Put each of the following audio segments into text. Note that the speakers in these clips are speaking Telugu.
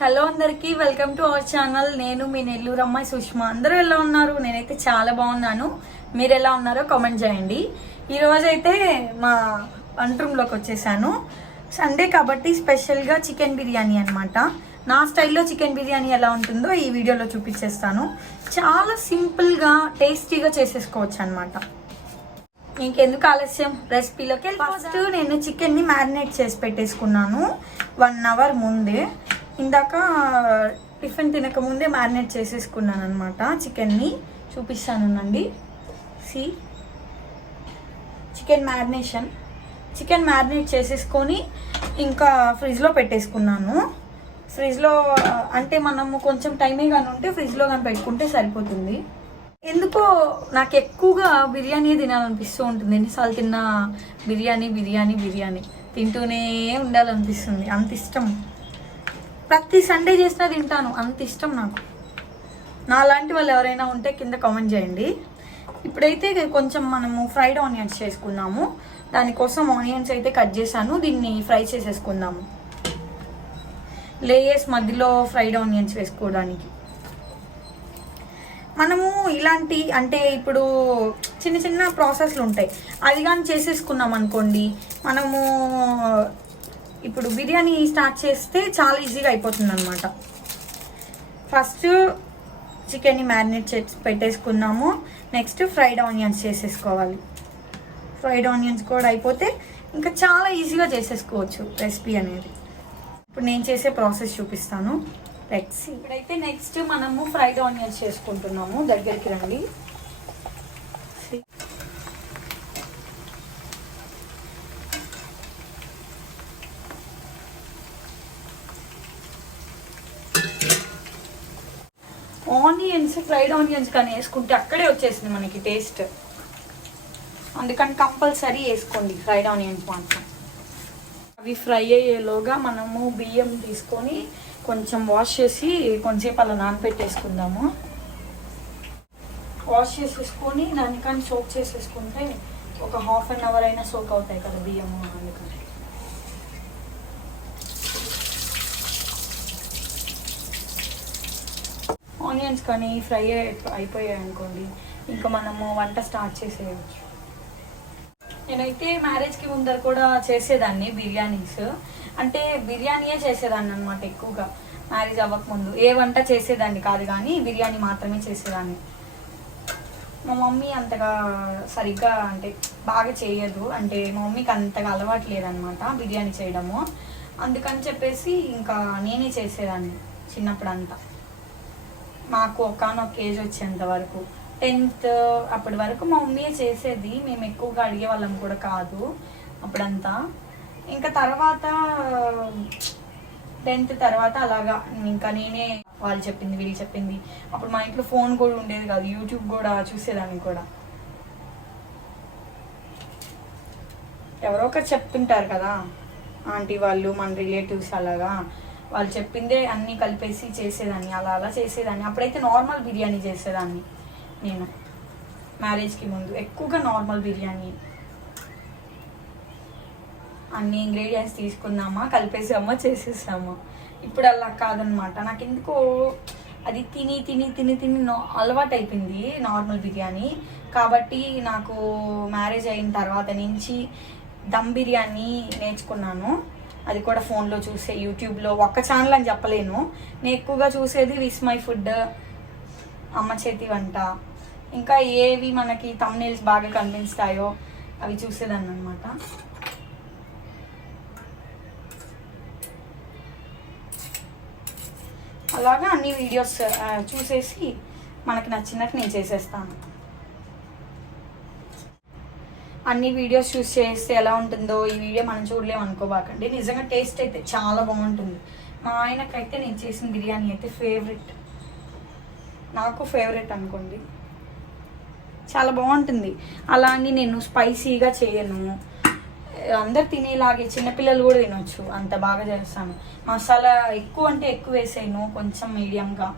హలో అందరికీ వెల్కమ్ టు అవర్ ఛానల్. నేను మీ నెల్లూరు అమ్మాయి సుష్మా. అందరూ ఎలా ఉన్నారు? నేనైతే చాలా బాగున్నాను. మీరు ఎలా ఉన్నారో కామెంట్ చేయండి. ఈరోజైతే మా వంట రూమ్లోకి వచ్చేసాను. సండే కాబట్టి స్పెషల్గా చికెన్ బిర్యానీ అనమాట నా స్టైల్లో చికెన్ బిర్యానీ ఎలా ఉంటుందో ఈ వీడియోలో చూపించేస్తాను. చాలా సింపుల్గా టేస్టీగా చేసేసుకోవచ్చు అనమాట ఇంకెందుకు ఆలస్యం? రెసిపీలోకి ఫస్ట్ నేను చికెన్ని మ్యారినేట్ చేసి పెట్టేసుకున్నాను. వన్ అవర్ ముందే. ఇందాక టిఫిన్ తినక ముందే మ్యారినేట్ చేసేసుకున్నాను అనమాట చికెన్ని. చూపిస్తానునండి. See. Chicken marination. Chicken marinate చేసేసుకొని ఇంకా ఫ్రిడ్జ్లో పెట్టేసుకున్నాను. ఫ్రిడ్జ్లో అంటే మనము కొంచెం టైమే కానీ ఉంటే ఫ్రిడ్జ్లో కానీ పెట్టుకుంటే సరిపోతుంది. ఎందుకో నాకు ఎక్కువగా బిర్యానీ తినాలనిపిస్తూ ఉంటుంది. ఎన్నిసార్లు తిన్నా బిర్యానీ బిర్యానీ బిర్యానీ తింటూనే ఉండాలనిపిస్తుంది. అంత ఇష్టం. ప్రతి సండే చేసినా తింటాను. అంత ఇష్టం నాకు. నాలాంటి వాళ్ళు ఎవరైనా ఉంటే కింద కామెంట్ చేయండి. ఇప్పుడైతే కొంచెం మనము ఫ్రైడ్ ఆనియన్స్ చేసుకున్నాము. దానికోసం ఆనియన్స్ అయితే కట్ చేశాను. దీన్ని ఫ్రై చేసేసుకుందాము. లేయర్స్ మధ్యలో ఫ్రైడ్ ఆనియన్స్ వేసుకోవడానికి. మనము ఇలాంటి అంటే ఇప్పుడు చిన్న చిన్న ప్రాసెస్లు ఉంటాయి. అది కానీ చేసేసుకున్నాం అనుకోండి మనము ఇప్పుడు బిర్యానీ స్టార్ట్ చేస్తే చాలా ఈజీగా అయిపోతుంది అనమాట ఫస్ట్ చికెన్ని మ్యారినేట్ చేసి పెట్టేసుకున్నాము. నెక్స్ట్ ఫ్రైడ్ ఆనియన్స్ చేసేసుకోవాలి. ఫ్రైడ్ ఆనియన్స్ కూడా అయిపోతే ఇంకా చాలా ఈజీగా చేసేసుకోవచ్చు రెసిపీ అనేది. ఇప్పుడు నేను చేసే ప్రాసెస్ చూపిస్తాను. లెట్స్ ఇప్పుడైతే నెక్స్ట్ మనము ఫ్రైడ్ ఆనియన్స్ చేసుకుంటున్నాము. దగ్గరికి రండి. ఆనియన్స్ ఫ్రైడ్ ఆనియన్స్ కానీ వేసుకుంటే అక్కడే వచ్చేసింది మనకి టేస్ట్ అందుకని కంపల్సరీ వేసుకోండి ఫ్రైడ్ ఆనియన్స్ మాత్రం. అవి ఫ్రై అయ్యేలోగా మనము బియ్యం తీసుకొని కొంచెం వాష్ చేసి కొంచెంసేపు అలా నానబెట్టేసుకుందాము వాష్ చేసేసుకొని దానికని సోక్ చేసేసుకుంటే ఒక హాఫ్ అన్ అవర్ అయినా సోక్ అవుతాయి కదా బియ్యము అందుకని. ఆనియన్స్ కానీ ఫ్రై అయిపోయాయి అనుకోండి ఇంకా మనము వంట స్టార్ట్ చేసేయచ్చు. నేనైతే మ్యారేజ్కి ముందర కూడా చేసేదాన్ని బిర్యానీస్. అంటే బిర్యానీయే చేసేదాన్ని అనమాట ఎక్కువగా. మ్యారేజ్ అవ్వకముందు ఏ వంట చేసేదాన్ని కాదు కానీ బిర్యానీ మాత్రమే చేసేదాన్ని. మా మమ్మీ అంతగా సరిగ్గా అంటే బాగా చేయదు. అంటే మా మమ్మీకి అంతగా అలవాటు లేదనమాట బిర్యానీ చేయడము. అందుకని చెప్పేసి ఇంకా నేనే చేసేదాన్ని చిన్నప్పుడు అంతా మాకు ఒకనొక ఏజ్ వచ్చేంత వరకు. టెన్త్ అప్పటి వరకు మా మమ్మీ చేసేది మేము ఎక్కువగా అడిగే వాళ్ళం కూడా కాదు అప్పుడంతా. ఇంకా తర్వాత టెన్త్ తర్వాత అలాగా. ఇంకా నేనే వాళ్ళు చెప్పింది వీళ్ళు చెప్పింది. అప్పుడు మా ఇంట్లో ఫోన్ కూడా ఉండేది కాదు యూట్యూబ్ కూడా చూసేదాన్ని కూడా. ఎవరో ఒకరు చెప్తుంటారు కదా ఆంటీ వాళ్ళు మన రిలేటివ్స్ అలాగా. వాళ్ళు చెప్పిందే అన్నీ కలిపేసి చేసేదాన్ని అలా అలా చేసేదాన్ని. అప్పుడైతే నార్మల్ బిర్యానీ చేసేదాన్ని నేను. మ్యారేజ్కి ముందు ఎక్కువగా నార్మల్ బిర్యానీ. అన్ని ఇంగ్రీడియంట్స్ తీసుకుందామా కలిపేసామా చేసేసామా. ఇప్పుడు అలా కాదనమాట. నాకు ఎందుకో అది తిని తిని తిని తిని అలవాటు అయిపోయింది నార్మల్ బిర్యానీ. కాబట్టి నాకు మ్యారేజ్ అయిన తర్వాత నుంచి దమ్ బిర్యానీ నేర్చుకున్నాను. అది కూడా ఫోన్లో చూసే యూట్యూబ్లో ఒక్క ఛానల్ అని చెప్పలేను. నేను ఎక్కువగా చూసేది విస్ మై ఫుడ్ అమ్మ చేతి వంట. ఇంకా ఏవి మనకి తమ్నేల్స్ బాగా కనిపిస్తాయో అవి చూసేదాన్ని అనమాట అలాగా అన్ని వీడియోస్ చూసేసి మనకి నచ్చినట్టు నేను చేసేస్తాను. అన్ని వీడియోస్ చూస్ చేస్తే ఎలా ఉంటుందో ఈ వీడియో మనం చూడలేము అనుకోబాకండి. నిజంగా టేస్ట్ అయితే చాలా బాగుంటుంది. మా ఆయనకైతే నేను చేసిన బిర్యానీ అయితే ఫేవరెట్ నాకు ఫేవరెట్ అనుకోండి. చాలా బాగుంటుంది. అలా అని నేను స్పైసీగా చేయను. అందరు తినేలాగే చిన్నపిల్లలు కూడా తినొచ్చు. అంత బాగా చేస్తాను. మసాలా ఎక్కువ అంటే ఎక్కువ వేసాను కొంచెం మీడియంగా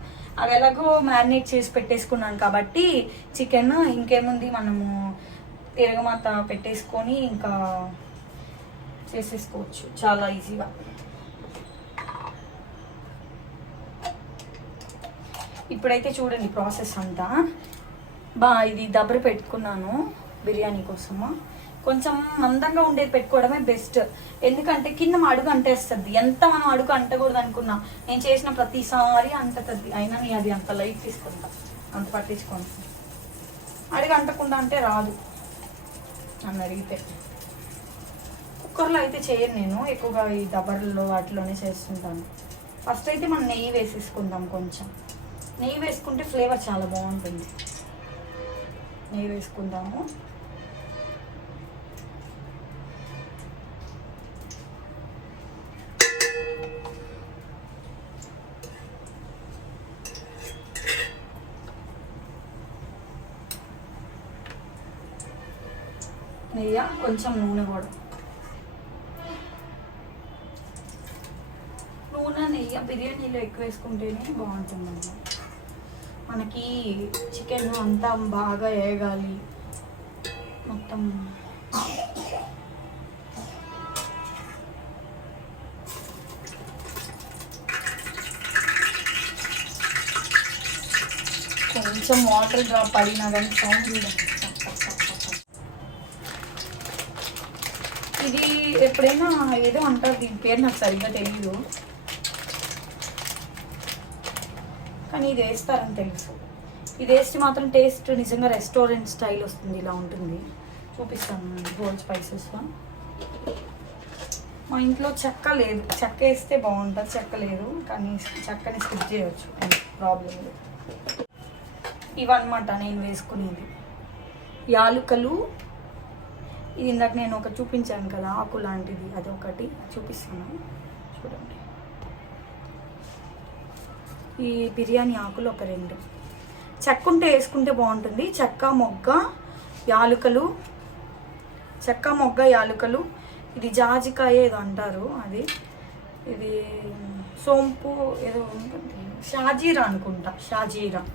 అవి ఎలాగో మ్యారినేట్ చేసి పెట్టేసుకున్నాను కాబట్టి చికెన్ ఇంకేముంది మనము తిరగమాత పెట్టేసుకొని ఇంకా చేసేసుకోవచ్చు. చాలా ఈజీగా. ఇప్పుడైతే చూడండి ప్రాసెస్ అంతా. బా ఇది దబ్బరి పెట్టుకున్నాను బిర్యానీ కోసము. కొంచెం మందంగా ఉండేది పెట్టుకోవడమే బెస్ట్. ఎందుకంటే కింద మా అడుగు అంటేస్తుంది. ఎంత మనం అడుగు అంటకూడదు అనుకున్నా నేను చేసిన ప్రతిసారి అంటతుంది. అయినా నేను అది అంత లైట్ తీసుకుంటా. అంత పట్టించుకోను. అడుగు అంటకుండా అంటే రాదు. నన్ను అడిగితే కుక్కర్లో అయితే చేయను నేను ఎక్కువగా ఈ దబర్లో వాటిలోనే చేస్తుంటాను. ఫస్ట్ అయితే మనం నెయ్యి వేసేసుకుందాం కొంచెం. నెయ్యి వేసుకుంటే ఫ్లేవర్ చాలా బాగుంటుంది. నెయ్యి వేసుకుందాము. నెయ్యి కొంచెం నూనె కూడా. నూనె నెయ్యి బిర్యానీలో ఎక్కువ వేసుకుంటేనే బాగుంటుంది మనకి చికెన్ అంతా బాగా వేగాలి. మొత్తం కొంచెం వాటర్ డ్రాప్ పడినా కానీ సౌండ్ చూడండి ఎప్పుడైనా ఏదో అంటారు దీని పేరు నాకు సరిగ్గా తెలియదు కానీ ఇది వేస్తారని తెలుసు. ఇది వేస్తే మాత్రం టేస్ట్ నిజంగా రెస్టారెంట్ స్టైల్ వస్తుంది ఇలా ఉంటుంది. చూపిస్తాను హోల్ స్పైసెస్ మా ఇంట్లో చెక్క లేదు. చెక్క వేస్తే బాగుంటుంది చెక్క లేదు. కానీ చెక్కని స్కిప్ చేయవచ్చు ప్రాబ్లం లేదు. ఇవన్నమాట నేను వేసుకునేది. యాలుకలు ఇది ఇందాక నేను ఒక చూపించాను కదా ఆకు లాంటిది అది ఒకటి చూపిస్తాను. చూడండి. ఈ బిర్యానీ ఆకులు ఒక రెండు. చెక్క ఉంటే వేసుకుంటే బాగుంటుంది. చెక్క మొగ్గ యాలుకలు. చెక్క మొగ్గ యాలుకలు. ఇది జాజికాయ ఏదో అంటారు అది. ఇది సోంపు ఏదో ఉంటుంది. షాజీరా అనుకుంటా షాజీరా.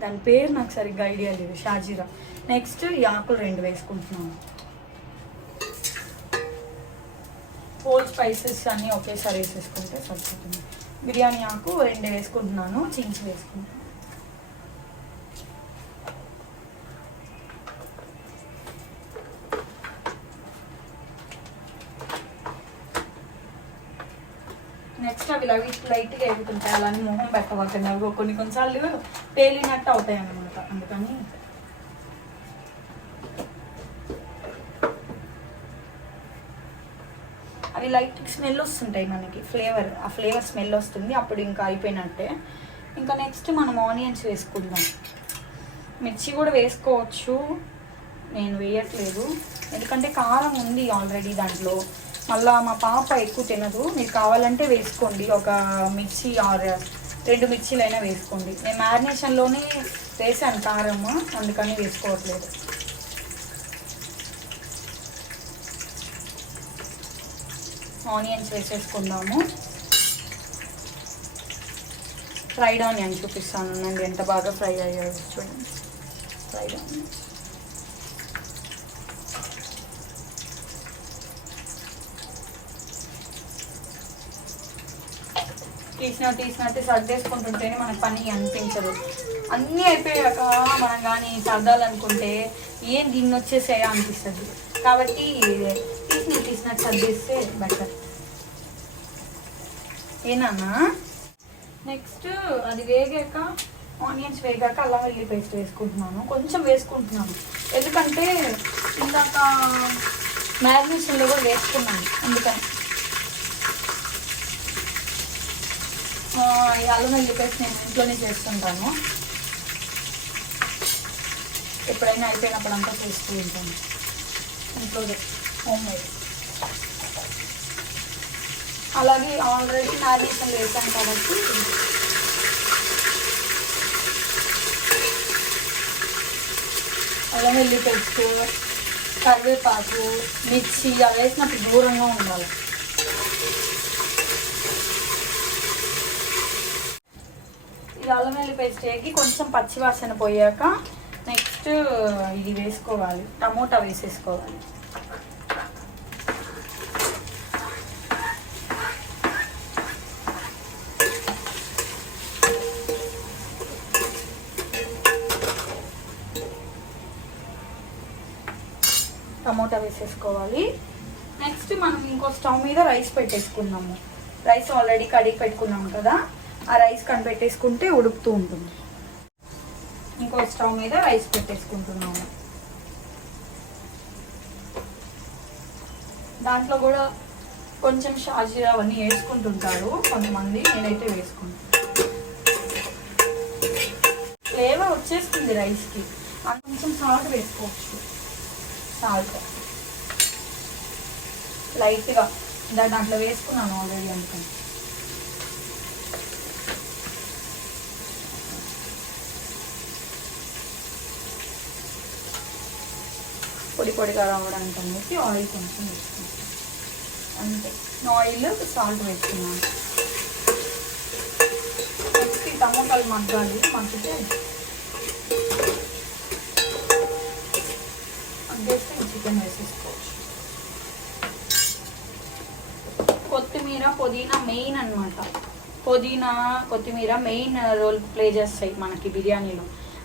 దాని పేరు నాకు సరిగ్గా ఐడియా లేదు షాజీరా. నెక్స్ట్ ఈ ఆకులు రెండు వేసుకుంటున్నాను. హోల్ స్పైసెస్ అన్నీ ఒకేసారి వేసేసుకుంటే సరిపోతుంది. బిర్యానీ ఆకు రెండు వేసుకుంటున్నాను చించి వేసుకుంటాను నెక్స్ట్ అవి లైట్ లైట్గా ఎగుతుంటాయి అలానే మొహం పెట్టవకండి. అవి కొన్ని కొన్నిసార్లు పేలినట్టు అవుతాయి అన్నమాట అందుకని అవి లైట్ స్మెల్ వస్తుంటాయి మనకి. ఫ్లేవర్ ఆ ఫ్లేవర్ స్మెల్ వస్తుంది. అప్పుడు ఇంకా అయిపోయినట్టే. ఇంకా నెక్స్ట్ మనం ఆనియన్స్ వేసుకుందాం. మిర్చి కూడా వేసుకోవచ్చు. నేను వేయట్లేదు. ఎందుకంటే కారం ఉంది ఆల్రెడీ దాంట్లో. మళ్ళా మా పాప ఎక్కువ తినదు. మీరు కావాలంటే వేసుకోండి. ఒక మిర్చి ఆర్ రెండు మిర్చీలైనా వేసుకోండి. నేను మ్యారినేషన్లోనే వేసాను కారం అందుకని వేసుకోవట్లేదు. ఆనియన్స్ వేసేసుకుందాము ఫ్రైడ్ ఆనియన్ చూపిస్తాను అండి ఎంత బాగా ఫ్రై అయ్యాయో చూడండి. Fried onion. తీసిన తీసినట్టు సర్దేసుకుంటుంటేనే మనకు పని అనిపించదు. అన్నీ అయిపోయాక మనం కానీ సర్దాలనుకుంటే ఏం దీన్ని వచ్చేసాయా అనిపిస్తుంది. కాబట్టి తీసిన తీసినట్టు సర్దేస్తే బెటర్ ఏనా నెక్స్ట్ అది వేగాక ఆనియన్స్ వేగాక అల్లం వెల్లి పేస్ట్ వేసుకుంటున్నాను. కొంచెం వేసుకుంటున్నాను. ఎందుకంటే ఇందాక మ్యారినేషన్లో కూడా వేసుకున్నాను. అందుకని. ఈ అల్లం వెల్లి పేస్ట్ నేను ఇంట్లోనే చేస్తుంటాను. ఎప్పుడైనా అయిపోయినప్పుడు అంతా చేస్తూ ఉంటాను. ఇంట్లోనే హోమ్ మేడ్ అలాగే ఆల్రెడీ మ్యారినేషన్ వేసాను కాబట్టి అలా వెళ్ళి పెట్టు కరివేపాకు మిర్చి అవి వేసినప్పుడు దూరంగా ఉండాలి. ఇది అల్లం వెల్లి పేస్ట్ వేగి కొంచెం పచ్చివాసన పోయాక నెక్స్ట్ ఇది వేసుకోవాలి టమోటా వేసేసుకోవాలి. టమోటా వేసేసుకోవాలి. నెక్స్ట్ మనం ఇంకో స్టవ్ మీద రైస్ పెట్టేసుకుందాము. రైస్ ఆల్రెడీ కడిగి పెట్టుకున్నాం కదా ఆ రైస్ కనిపెట్టేసుకుంటే ఉడుకుతూ ఉంటుంది. ఇంకో స్టవ్ మీద రైస్ పెట్టేసుకుంటున్నాము. దాంట్లో కూడా కొంచెం షాజీరా అవన్నీ వేసుకుంటుంటారు కొంతమంది నేనైతే వేసుకుంటాను. ఫ్లేవర్ వచ్చేస్తుంది రైస్కి అది కొంచెం సాల్ట్ వేసుకోవచ్చు. సాల్ట్. లైట్గా. ఇందా దాంట్లో వేసుకున్నాను ఆల్రెడీ అనుకుని పొడి పొడిగా రావడానికి అనేసి ఆయిల్ కొంచెం వేసుకున్నాను అంతే. ఆయిల్ సాల్ట్ వేసుకున్నాను. నెక్స్ట్ టమోటాలు మగ్గాలి మగ్గితే కొత్తిమీర పుదీనా మెయిన్ అన్నమాట. పుదీనా కొత్తిమీర మెయిన్ రోల్ ప్లే చేస్తాయి మనకి బిర్యానీలో.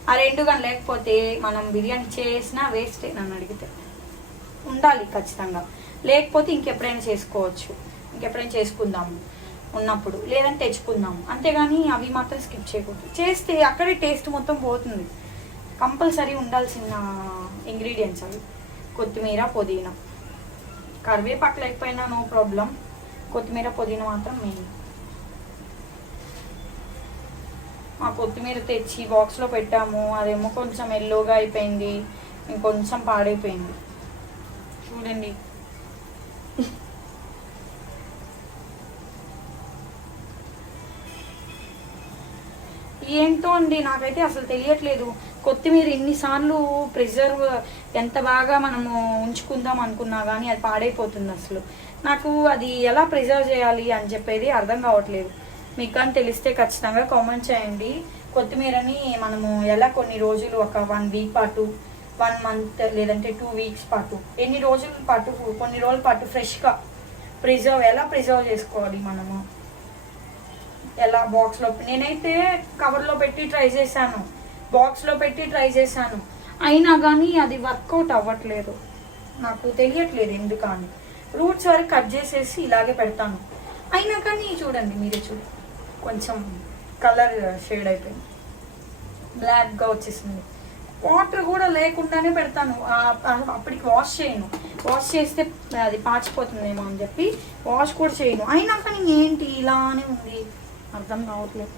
ఆ రెండు కానీ లేకపోతే మనం బిర్యానీ చేసినా వేస్టే నన్ను అడిగితే. ఉండాలి ఖచ్చితంగా. లేకపోతే ఇంకెప్పుడైనా చేసుకోవచ్చు. ఇంకెప్పుడైనా చేసుకుందాము ఉన్నప్పుడు. లేదంటే తెచ్చుకుందాము అంతేగాని అవి మాత్రం స్కిప్ చేయకూడదు. చేస్తే అక్కడే టేస్ట్ మొత్తం పోతుంది. కంపల్సరీ ఉండాల్సిన ఇంగ్రీడియంట్స్ అవి. కొత్తిమీర పుదీనా. కరివేపాకు లేకపోయినా నో ప్రాబ్లం కొత్తిమీర పుదీనా మాత్రం మెయిన్ మా కొత్తిమీర తెచ్చి బాక్స్లో పెట్టాము. అదేమో కొంచెం ఎల్లోగా అయిపోయింది. ఇంకొంచెం పాడైపోయింది. చూడండి. ఏంటో అండి నాకైతే అసలు తెలియట్లేదు. కొత్తిమీర ఇన్నిసార్లు ప్రిజర్వ్ ఎంత బాగా మనము ఉంచుకుందాం అనుకున్నా కానీ అది పాడైపోతుంది అసలు. నాకు అది ఎలా ప్రిజర్వ్ చేయాలి అని చెప్పేది అర్థం కావట్లేదు. మీకు కానీ తెలిస్తే ఖచ్చితంగా కామెంట్ చేయండి. కొత్తిమీరని మనము ఎలా కొన్ని రోజులు ఒక వన్ వీక్ పాటు వన్ మంత్ లేదంటే టూ వీక్స్ పాటు ఎన్ని రోజుల పాటు కొన్ని రోజుల పాటు ఫ్రెష్గా ప్రిజర్వ్ ఎలా ప్రిజర్వ్ చేసుకోవాలి మనము? ఎలా బాక్స్లో నేనైతే కవర్లో పెట్టి ట్రై చేశాను. బాక్స్లో పెట్టి ట్రై చేశాను. అయినా కానీ అది వర్కౌట్ అవ్వట్లేదు. నాకు తెలియట్లేదు ఎందుకని. రూట్స్ వరకు కట్ చేసేసి ఇలాగే పెడతాను. అయినా కానీ చూడండి మీరే చూడండి కొంచెం కలర్ షేడ్ అయిపోయింది. బ్లాక్గా వచ్చేసింది. వాటర్ కూడా లేకుండానే పెడతాను. అప్పటికి వాష్ చేయను. వాష్ చేస్తే అది పాచిపోతుందేమో అని చెప్పి వాష్ కూడా చేయను. అయినా కానీ ఏంటి ఇలానే ఉంది? అర్థం కావట్లేదు.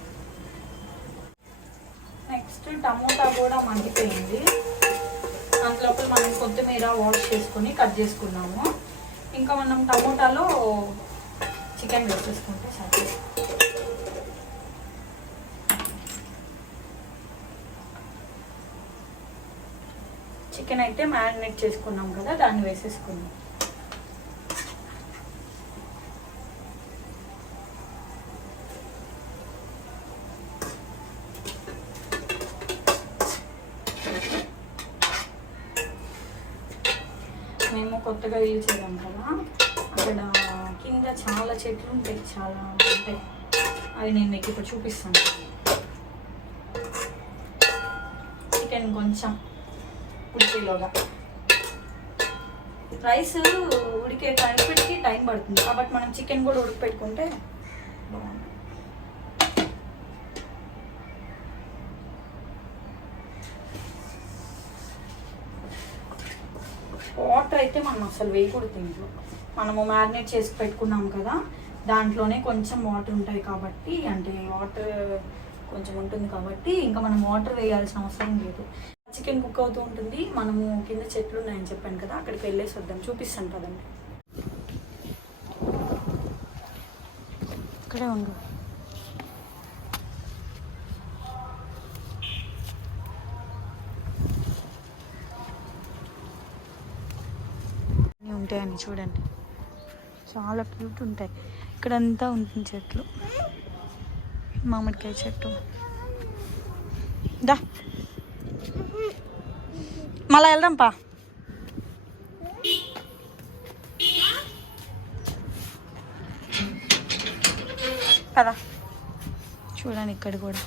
నెక్స్ట్ టమోటా కూడా మగ్గిపోయింది అందులోపల మనం కొత్తిమీర వాష్ చేసుకుని కట్ చేసుకున్నాము. ఇంకా మనం టమోటాలో చికెన్ వేసేసుకుంటే సరే చికెన్ అయితే మ్యారినేట్ చేసుకున్నాం కదా దాన్ని వేసేసుకున్నాం మేము కొత్తగా ఇల్లు చేద్దాం కదా అక్కడ కింద చాలా చెట్లు ఉంటాయి చాలా ఉంటాయి అవి నేను మీకు ఇప్పుడు చూపిస్తాను. చికెన్ కొంచెం ఉడికేలోగా. రైస్ ఉడికే టైంకి టైం పడుతుంది. కాబట్టి మనం చికెన్ కూడా ఉడకపెట్టుకుంటే బాగుంటుంది. వాటర్ అయితే మనం అసలు వేయకూడదు ఇంట్లో. మనము మ్యారినేట్ చేసి పెట్టుకున్నాం కదా దాంట్లోనే కొంచెం వాటర్ ఉంటాయి కాబట్టి అంటే వాటర్ కొంచెం ఉంటుంది కాబట్టి ఇంకా మనం వాటర్ వేయాల్సిన అవసరం లేదు. చికెన్ కుక్ అవుతూ ఉంటుంది. మనము కింద చెట్లు ఉన్నాయని చెప్పాను కదా అక్కడికి వెళ్ళేసి వద్దాం. చూపిస్తాను కదండి ఇక్కడే ఉండు. అన్నీ ఉంటాయని చూడండి. చాలా క్యూట్ ఉంటాయి. ఇక్కడంతా ఉంటుంది చెట్లు. మామిడికాయ చెట్టు. దా. మళ్ళా వెళ్దాం పా. కదా చూడండి ఇక్కడ కూడా.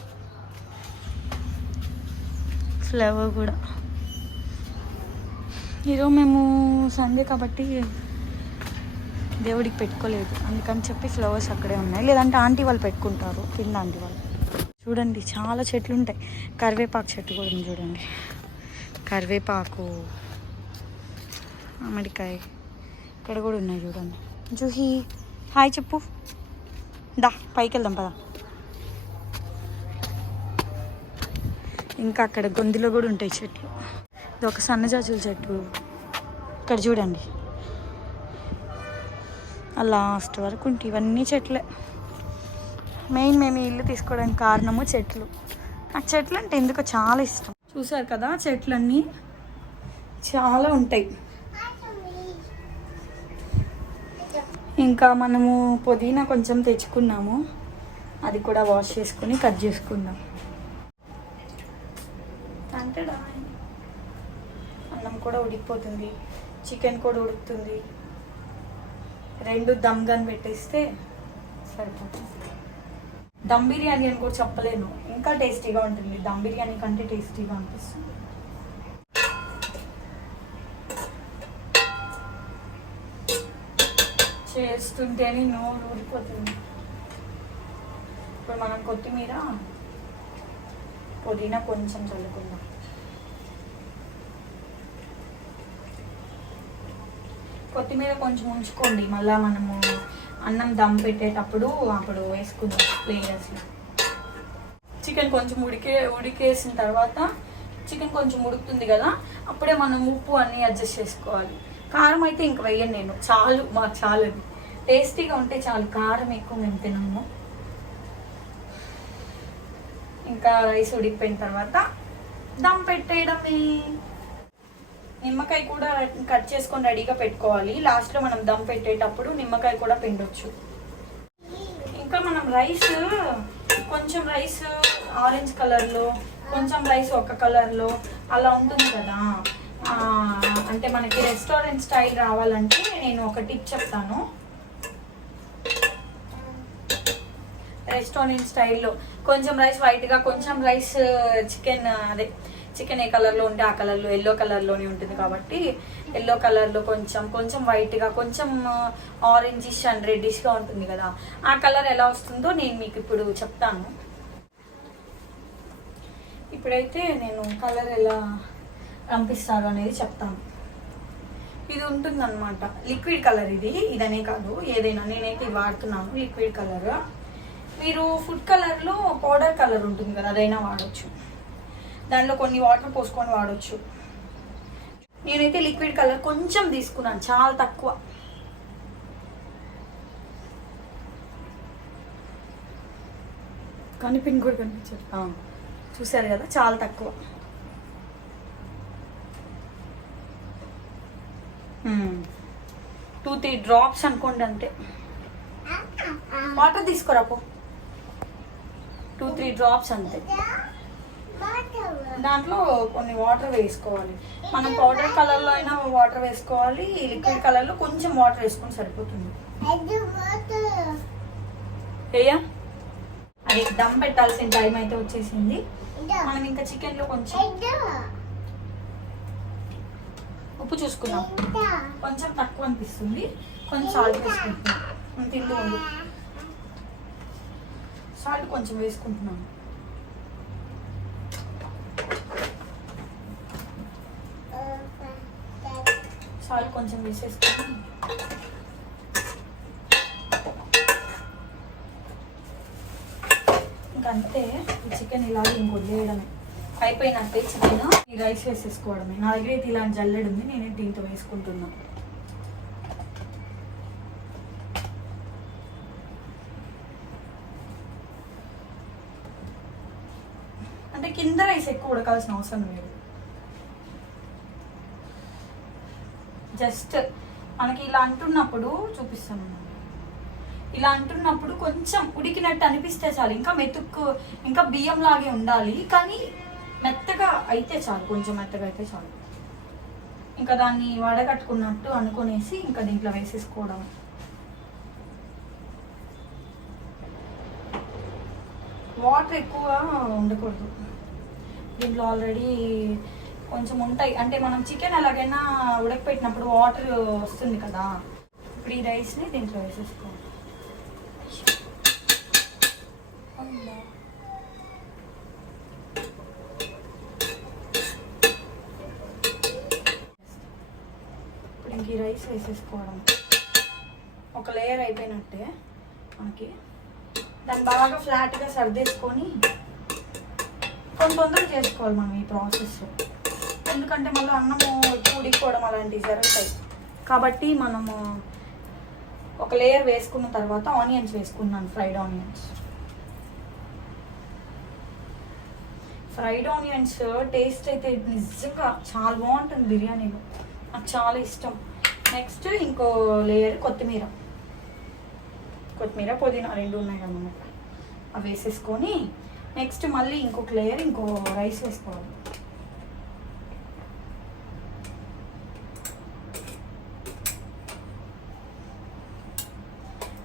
ఫ్లవర్ కూడా. ఈరోజు మేము సండే కాబట్టి దేవుడికి పెట్టుకోలేదు. అందుకని చెప్పి ఫ్లవర్స్ అక్కడే ఉన్నాయి. లేదంటే ఆంటీ వాళ్ళు పెట్టుకుంటారు. కింద ఆంటీ వాళ్ళు. చూడండి చాలా చెట్లు ఉంటాయి. కరివేపాకు చెట్టు కూడా ఉంది చూడండి. కరివేపాకు మామిడికాయ ఇక్కడ కూడా ఉన్నాయి చూడండి. జూహి హాయ్ చెప్పు. దా పైకి వెళ్దాం పదా. ఇంకా అక్కడ గొంతులో కూడా ఉంటాయి చెట్లు. ఇది ఒక సన్నజాజుల చెట్టు. ఇక్కడ చూడండి. లాస్ట్ వరకు ఉంటాయి ఇవన్నీ చెట్లే. మెయిన్ మేము ఇల్లు తీసుకోవడానికి కారణము చెట్లు. నాకు చెట్లు అంటే ఎందుకో చాలా ఇష్టం. చూసారు కదా చెట్లన్నీ? చాలా ఉంటాయి. ఇంకా మనము పుదీనా కొంచెం తెచ్చుకున్నాము. అది కూడా వాష్ చేసుకొని కట్ చేసుకుందాం. అంటే అన్నం కూడా ఉడికిపోతుంది. చికెన్ కూడా ఉడుకుతుంది. రెండు దమ్ గన్ పెట్టేస్తే సరిపోతుంది. దమ్ బిర్యానీ అని కూడా చెప్పలేను. ఇంకా టేస్టీగా ఉంటుంది. దమ్ బిర్యానీ కంటే టేస్టీగా అనిపిస్తుంది. చేస్తుంటేనే నోరు ఊరిపోతుంది. ఇప్పుడు మనం కొత్తిమీర పుదీనా కొంచెం చల్లుకుందాం. కొత్తిమీర కొంచెం ఉంచుకోండి. మళ్ళీ మనము అన్నం దమ్ పెట్టేటప్పుడు అప్పుడు వేసుకుందాం. లేయర్స్లో చికెన్ కొంచెం ఉడికే ఉడికేసిన తర్వాత చికెన్ కొంచెం ఉడుకుతుంది కదా అప్పుడే మనం ఉప్పు అన్నీ అడ్జస్ట్ చేసుకోవాలి. కారం అయితే ఇంక వేయను నేను. చాలు మాకు చాలు అది టేస్టీగా ఉంటే చాలు. కారం ఎక్కువ మేము తినము. ఇంకా రైస్ ఉడికిపోయిన తర్వాత దమ్ పెట్టేయడమే. నిమ్మకాయ కూడా కట్ చేసుకొని రెడీగా పెట్టుకోవాలి. లాస్ట్లో మనం దమ్ పెట్టేటప్పుడు నిమ్మకాయ కూడా పిండొచ్చు. ఇంకా మనం రైస్ కొంచెం రైస్ ఆరెంజ్ కలర్లో కొంచెం రైస్ ఒక కలర్లో అలా ఉంటుంది కదా. అంటే మనకి రెస్టారెంట్ స్టైల్ రావాలంటే నేను ఒక టిప్ చెప్తాను. రెస్టారెంట్ స్టైల్లో కొంచెం రైస్ వైట్గా కొంచెం రైస్ చికెన్ అదే చికెన్ ఏ కలర్లో ఉంటే ఆ కలర్లో ఎల్లో కలర్లోనే ఉంటుంది కాబట్టి ఎల్లో కలర్లో కొంచెం కొంచెం వైట్గా కొంచెం ఆరెంజిష్ అండ్ రెడ్డిష్గా ఉంటుంది కదా. ఆ కలర్ ఎలా వస్తుందో నేను మీకు ఇప్పుడు చెప్తాను. ఇప్పుడైతే నేను కలర్ ఎలా పంపిస్తారు అనేది చెప్తాను. ఇది ఉంటుందన్నమాట. లిక్విడ్ కలర్ ఇది ఇదనే కాదు. ఏదైనా నేనైతే ఇది వాడుతున్నాను లిక్విడ్ కలర్. మీరు ఫుడ్ కలర్లో పౌడర్ కలర్ ఉంటుంది కదా అదైనా వాడచ్చు. దానిలో కొన్ని వాటర్ పోసుకొని వాడచ్చు. నేనైతే లిక్విడ్ కలర్ కొంచెం తీసుకున్నాను చాలా తక్కువ. కానీ పిన్ కూడా కనిపించదు. ఆ, చూశారు కదా చాలా తక్కువ. టూ త్రీ డ్రాప్స్ అనుకోండి అంతే. వాటర్ తీసుకురా పో టూ త్రీ డ్రాప్స్ అంతే. దాంట్లో కొన్ని వాటర్ వేసుకోవాలి. మనం పౌడర్ కలర్లో అయినా వాటర్ వేసుకోవాలి. లిక్విడ్ కలర్లో కొంచెం వాటర్ వేసుకొని సరిపోతుంది. ఏయా అది దమ్ పెట్టాల్సిన టైం అయితే వచ్చేసింది. మనం ఇంకా చికెన్లో కొంచెం ఉప్పు చూసుకుందాం. కొంచెం తక్కువ అనిపిస్తుంది. కొంచెం సాల్ట్ వేసుకుంటున్నాం. తింటూ ఉంది. సాల్ట్ కొంచెం వేసుకుంటున్నాను సాల్ట్ కొంచెం వేసేసుకొని ఇంకంతే ఈ చికెన్ ఇలాగే ఇంకొదిలేయడమే అయిపోయినట్టే చికెన్ ఈ రైస్ వేసేసుకోవడమే. నా దగ్గర అయితే ఇలాంటి జల్లెడు ఉంది నేనే దీంతో వేసుకుంటున్నా. అంటే కింద రైస్ ఎక్కువ ఉడకాల్సిన అవసరం లేదు. జస్ట్ మనకి ఇలా అంటున్నప్పుడు చూపిస్తాను. ఇలా అంటున్నప్పుడు కొంచెం ఉడికినట్టు అనిపిస్తే చాలు. ఇంకా మెతుక్కు ఇంకా బియ్యం లాగే ఉండాలి. కానీ మెత్తగా అయితే చాలు. కొంచెం మెత్తగా అయితే చాలు. ఇంకా దాన్ని వడగట్టుకున్నట్టు అనుకునేసి ఇంకా దీంట్లో వేసేసుకోవడం. వాటర్ ఎక్కువ ఉండకూడదు. దీంట్లో ఆల్రెడీ కొంచెం ఉంటాయి. అంటే మనం చికెన్ ఎలాగైనా ఉడకపెట్టినప్పుడు వాటర్ వస్తుంది కదా. ఇప్పుడు ఈ రైస్ని దీంట్లో వేసేసుకోవాలి ఇప్పుడు ఇంక ఈ రైస్ వేసేసుకోవడం. ఒక లేయర్ అయిపోయినట్టే మనకి. దాన్ని బాగా ఫ్లాట్గా సర్దేసుకొని కొంత తొందరగా చేసుకోవాలి మనం ఈ ప్రాసెస్ ఎందుకంటే మళ్ళీ అన్నము ఎక్కువ ఉడికిపోవడం అలాంటివి జరుగుతాయి. కాబట్టి మనము ఒక లేయర్ వేసుకున్న తర్వాత ఆనియన్స్ వేసుకున్నాను fried onions fried onions taste అయితే నిజంగా చాలా బాగుంటుంది బిర్యానీలో. నాకు చాలా ఇష్టం. నెక్స్ట్ ఇంకో లేయర్ కొత్తిమీర. కొత్తిమీర పుదీనా రెండు ఉన్నాయి అన్నమాట అవి వేసేసుకొని నెక్స్ట్ మళ్ళీ ఇంకొక లేయర్ ఇంకో రైస్ వేసుకోవాలి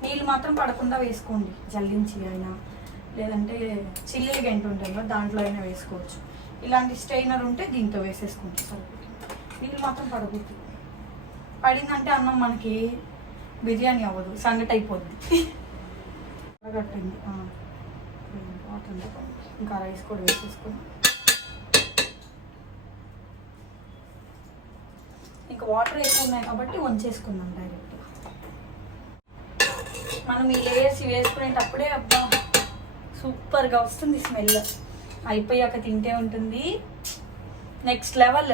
నీళ్ళు మాత్రం పడకుండా వేసుకోండి. జల్లించి అయినా లేదంటే చిల్లి గంట ఉంటుంది కదా దాంట్లో అయినా వేసుకోవచ్చు. ఇలాంటి స్ట్రైనర్ ఉంటే దీంతో వేసేసుకుంటే సరిపోతుంది. నీళ్ళు మాత్రం పడకూడదు. పడిందంటే అన్నం మనకి బిర్యానీ అవ్వదు. సంగటి అయిపోద్ది. వాటర్ ఇంకా రైస్ కూడా వేసేసుకొని ఇంకా వాటర్ ఎక్కువ ఉన్నాయి కాబట్టి వంచేసుకుందాం డైరెక్ట్. మనం ఈ లేయర్స్ వేసుకునేటప్పుడే అబ్బా సూపర్గా వస్తుంది స్మెల్ అయిపోయాక తింటే ఉంటుంది. నెక్స్ట్ లెవెల్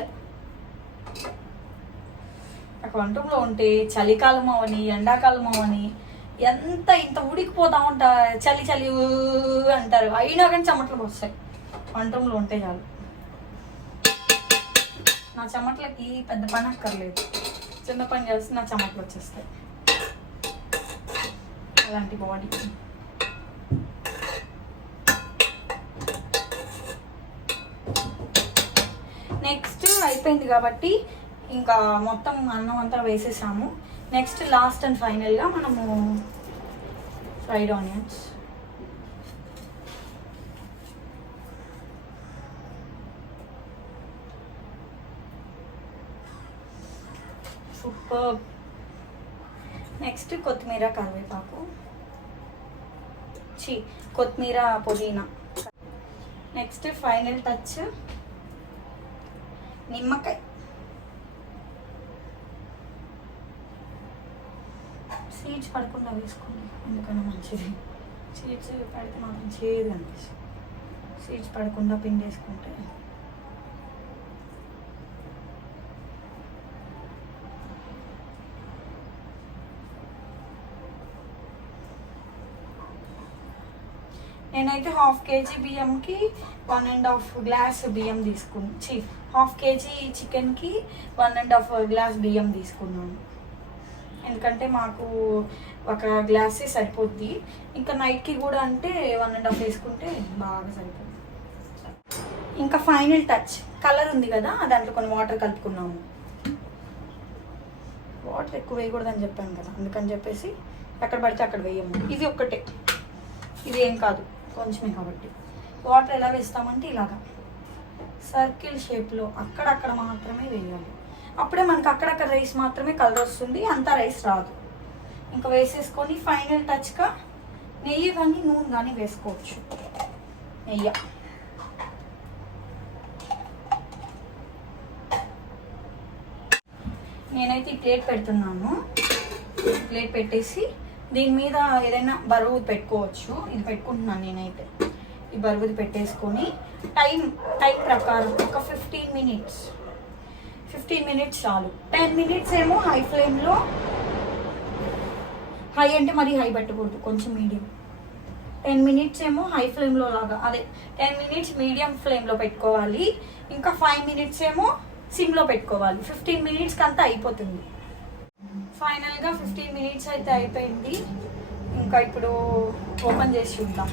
నాకు వంటంలో ఉంటే చలికాలం అవని ఎండాకాలం అవని ఎంత ఇంత ఉడికిపోతా ఉంటా చలి చలి అంటారు. అయినా కానీ చెమటలు వస్తాయి. వంటంలో ఉంటే చాలు. నా చెమటలకి పెద్ద పని అక్కర్లేదు. చిన్న పని చేస్తే నా చెమటలు వచ్చేస్తాయి. అలాంటి బాడీ నెక్స్ట్ అయిపోయింది కాబట్టి ఇంకా మొత్తం అన్నం అంతా వేసేసాము. నెక్స్ట్ లాస్ట్ అండ్ ఫైనల్గా మనము ఫ్రైడ్ ఆనియన్స్ సూపర్ నెక్స్ట్ కొత్తిమీర కరివేపాకు. చి కొత్తిమీర పుదీనా. నెక్స్ట్ ఫైనల్ టచ్ నిమ్మకాయ. సీడ్స్ పడకుండా వేసుకోండి ఎందుకన్నా మంచిది. సీడ్స్ పడితే మాత్రం చేయదు అనిపిస్తుంది. సీడ్స్ పడకుండా పిండి వేసుకుంటే నేనైతే హాఫ్ కేజీ బియ్యంకి వన్ అండ్ హాఫ్ గ్లాస్ బియ్యం తీసుకుని చి హాఫ్ కేజీ చికెన్కి వన్ అండ్ హాఫ్ గ్లాస్ బియ్యం తీసుకున్నాను. ఎందుకంటే మాకు ఒక గ్లాసే సరిపోద్ది. ఇంకా నైట్కి కూడా అంటే వన్ అండ్ హాఫ్ వేసుకుంటే బాగా సరిపోద్ది. ఇంకా ఫైనల్ టచ్ కలర్ ఉంది కదా దాంట్లో కొన్ని వాటర్ కలుపుకున్నాము. వాటర్ ఎక్కువ వేయకూడదని చెప్పాను కదా అందుకని చెప్పేసి ఎక్కడ పడితే అక్కడ వేయము. ఇది ఒక్కటే. ఇది ఏం కాదు. కొంచెమే కాబట్టి. వాటర్ ఎలా వేస్తామంటే ఇలాగా. సర్కిల్ షేప్లో అక్కడక్కడ మాత్రమే వేయాలి. అప్పుడే మనకు అక్కడక్కడ రైస్ మాత్రమే కలర్ వస్తుంది అంత రైస్ రాదు. ఇంకా వేసేసుకొని ఫైనల్ టచ్గా నెయ్యి కానీ నూనె కానీ వేసుకోవచ్చు. నెయ్యి. నేనైతే ప్లేట్ పెడుతున్నాను. ప్లేట్ పెట్టేసి దీని మీద ఏదైనా బరువు పెట్టుకోవచ్చు. ఇది పెట్టుకుంటున్నాను నేనైతే. ఈ బరువుది పెట్టేసుకొని టైం టైం ప్రకారం ఒక ఫిఫ్టీన్ మినిట్స్. ఫిఫ్టీన్ మినిట్స్ చాలు. టెన్ మినిట్స్ ఏమో హై ఫ్లేమ్లో హై అంటే మరి హై పెట్టకూడదు కొంచెం మీడియం. టెన్ మినిట్స్ ఏమో హై ఫ్లేమ్లో లాగా అదే టెన్ మినిట్స్ మీడియం ఫ్లేమ్లో పెట్టుకోవాలి. ఇంకా ఫైవ్ మినిట్స్ ఏమో సిమ్లో పెట్టుకోవాలి. ఫిఫ్టీన్ మినిట్స్కి అంతా అయిపోతుంది. ఫైనల్గా ఫిఫ్టీన్ మినిట్స్ అయితే అయిపోయింది. ఇంకా ఇప్పుడు ఓపెన్ చేసి చూద్దాం.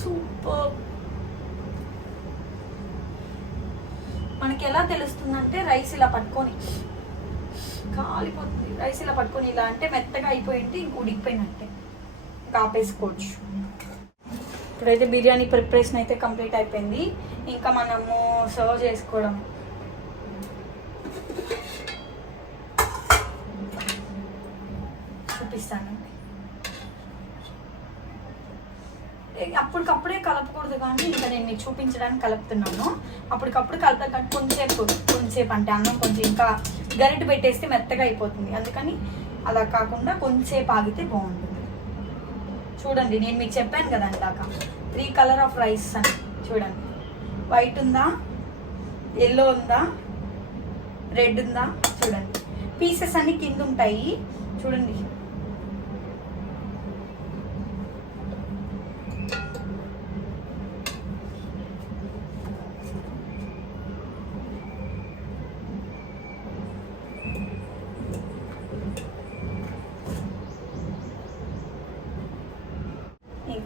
సూపర్. మనకి ఎలా తెలుస్తుందంటే రైస్ ఇలా పట్టుకొని కాలిపోతుంది. రైస్ ఇలా పట్టుకొని ఇలా అంటే మెత్తగా అయిపోయింది ఇంక ఉడికిపోయినట్టే. ఇంకా ఆపేసుకోవచ్చు. ఇప్పుడైతే బిర్యానీ ప్రిపరేషన్ అయితే కంప్లీట్ అయిపోయింది. ఇంకా మనము సర్వ్ చేసుకోవడం. చూపిస్తానండి అప్పటికప్పుడే కలపకూడదు కానీ ఇంకా నేను మీకు చూపించడానికి కలుపుతున్నాను. అప్పటికప్పుడు కలప కొంచెంసేపు కొంచెంసేపు అంటే అన్నం కొంచెం ఇంకా గరిట పెట్టేస్తే మెత్తగా అయిపోతుంది. అందుకని అలా కాకుండా కొంచెంసేపు ఆగితే బాగుంటుంది. చూడండి నేను మీకు చెప్పాను కదా ఇందాక త్రీ కలర్ ఆఫ్ రైస్ అని చూడండి. వైట్ ఉందా? ఎల్లో ఉందా? రెడ్ ఉందా? చూడండి. పీసెస్ అన్ని కింద ఉంటాయి. చూడండి.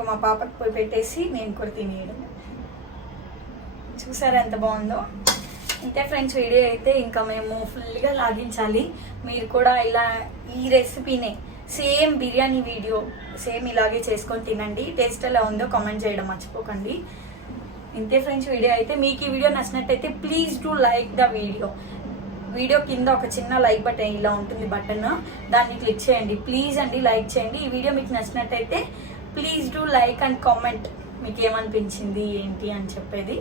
ఇంకా మా పాపకి పోయి పెట్టేసి నేను కూడా తినేయడం. చూసారా ఎంత బాగుందో? అంతే ఫ్రెండ్స్ వీడియో అయితే ఇంకా మేము ఫుల్గా లాగించాలి. మీరు కూడా ఇలా ఈ రెసిపీనే సేమ్ బిర్యానీ వీడియో సేమ్ ఇలాగే చేసుకొని తినండి. టేస్ట్ ఎలా ఉందో కామెంట్ చేయడం మర్చిపోకండి. ఇంతే ఫ్రెండ్స్ వీడియో అయితే మీకు ఈ వీడియో నచ్చినట్టయితే please do like the video. Video కింద ఒక చిన్న లైక్ బటన్ ఇలా ఉంటుంది బటన్. దాన్ని క్లిక్ చేయండి. ప్లీజ్ అండి లైక్ చేయండి. ఈ వీడియో మీకు నచ్చినట్టయితే please do like and comment మీకు ఏమనిపించింది ఏంటి అని చెప్పేది.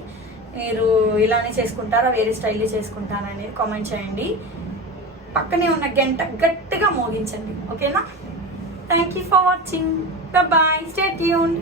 మీరు ఇలానే చేసుకుంటారా వేరే స్టైల్లో చేసుకుంటారా అనేది కామెంట్ చేయండి. పక్కనే ఉన్న గంట గట్టిగా మోగించండి. ఓకేనా? Thank you for watching bye stay tune